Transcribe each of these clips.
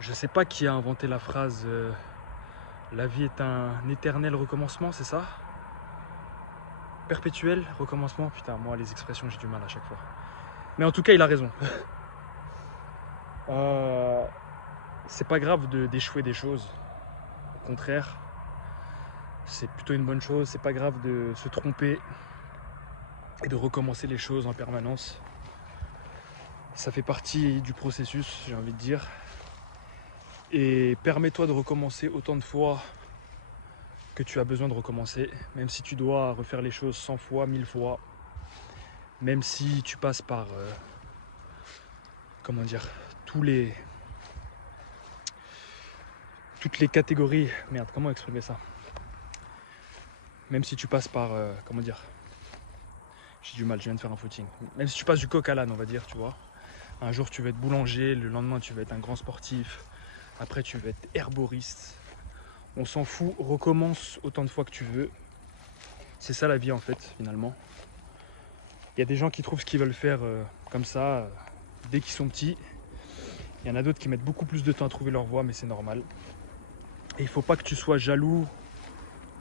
Je sais pas qui a inventé la phrase la vie est un éternel recommencement, c'est ça? Perpétuel recommencement? Putain, moi les expressions j'ai du mal à chaque fois. Mais en tout cas, il a raison. Euh, c'est pas grave d'échouer des choses. Au contraire, c'est plutôt une bonne chose. C'est pas grave de se tromper et de recommencer les choses en permanence. Ça fait partie du processus, j'ai envie de dire. Et permets-toi de recommencer autant de fois que tu as besoin de recommencer, même si tu dois refaire les choses 100 fois, 1000 fois, même si tu passes par, comment dire, tous les, toutes les catégories, merde, comment exprimer ça? Même si tu passes par, comment dire, j'ai du mal, je viens de faire un footing. Même si tu passes du coq à l'âne, on va dire, tu vois. Un jour tu vas être boulanger, le lendemain tu vas être un grand sportif, après tu vas être herboriste. On s'en fout, recommence autant de fois que tu veux. C'est ça la vie en fait, finalement. Il y a des gens qui trouvent ce qu'ils veulent faire comme ça, dès qu'ils sont petits. Il y en a d'autres qui mettent beaucoup plus de temps à trouver leur voie, mais c'est normal. Et il ne faut pas que tu sois jaloux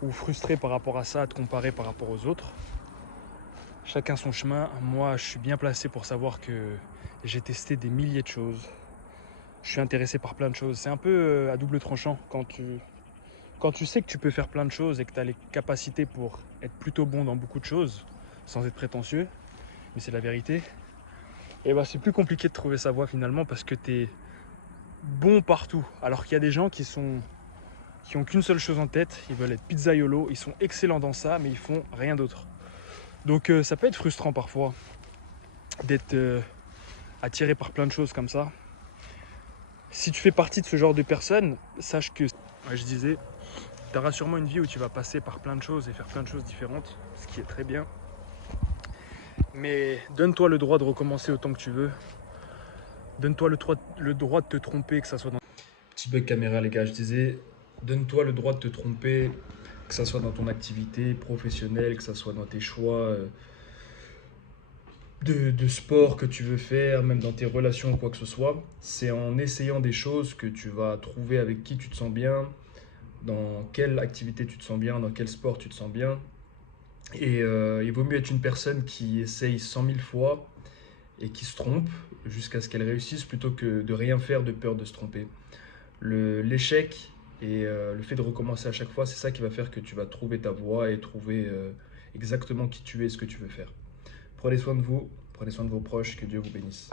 ou frustré par rapport à ça, à te comparer par rapport aux autres. Chacun son chemin. Moi, je suis bien placé pour savoir que j'ai testé des milliers de choses. Je suis intéressé par plein de choses. C'est un peu à double tranchant quand tu sais que tu peux faire plein de choses et que tu as les capacités pour être plutôt bon dans beaucoup de choses, sans être prétentieux, mais c'est la vérité. Et bah, c'est plus compliqué de trouver sa voie finalement parce que tu es bon partout. Alors qu'il y a des gens qui ont qu'une seule chose en tête, ils veulent être pizzaiolo, ils sont excellents dans ça, mais ils font rien d'autre. Donc ça peut être frustrant parfois d'être attiré par plein de choses comme ça. Si tu fais partie de ce genre de personnes, sache que, ouais, je disais, tu auras sûrement une vie où tu vas passer par plein de choses et faire plein de choses différentes, ce qui est très bien. Mais donne-toi le droit de recommencer autant que tu veux. Donne-toi le droit de te tromper, que ça soit dans... Petit bug caméra les gars, je disais, donne-toi le droit de te tromper, que ça soit dans ton activité professionnelle, que ça soit dans tes choix de sport que tu veux faire, même dans tes relations ou quoi que ce soit. C'est en essayant des choses que tu vas trouver avec qui tu te sens bien, dans quelle activité tu te sens bien, dans quel sport tu te sens bien. Et il vaut mieux être une personne qui essaye 100 000 fois et qui se trompe jusqu'à ce qu'elle réussisse plutôt que de rien faire de peur de se tromper. L'échec et le fait de recommencer à chaque fois, c'est ça qui va faire que tu vas trouver ta voie et trouver exactement qui tu es et ce que tu veux faire. Prenez soin de vous, prenez soin de vos proches, que Dieu vous bénisse.